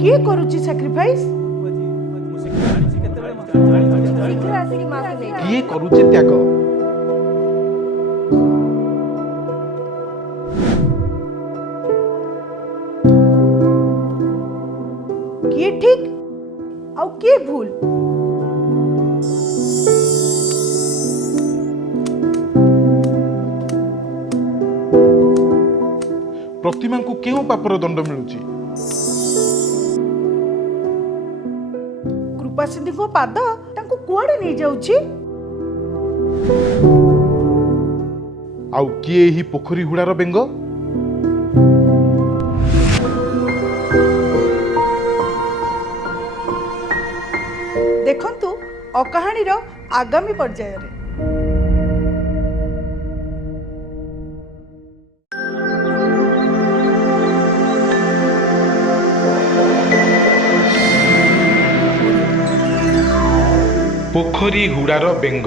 किए करूची सैक्रिफाइस किए करूचे त्याग किए ठीक आउ किए भूल प्रतिमा को केउ पापर दंड मिलुची कृपा सिंधु को पाद तांको कुआडे नहीं जाउची आउ किए ही पोखरी हुड़ार बेंग देखंतु अकाहानी रो आगामी पर्याय रे पोखरी हुड़ार बेंग।